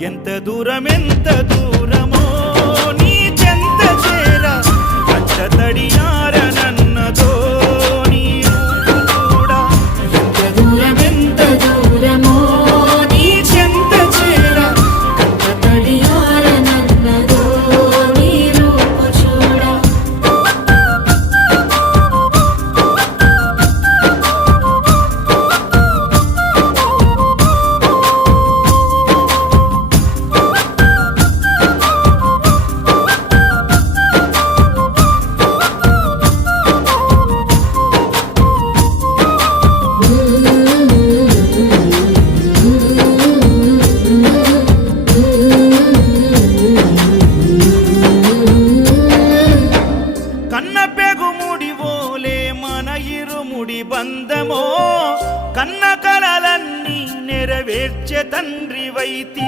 ఎంత దూరమో నీ చెంత చేర కంట తడియారనన్నదో నీ రూపు కూడా ఎంత దూరమో నీ చెంత చేర కంట తడియారనన్నదో నీ రూపు చూడ ముడి బంధమో కన్న కలలన్నీ నెరవేర్చే తండ్రి వైతి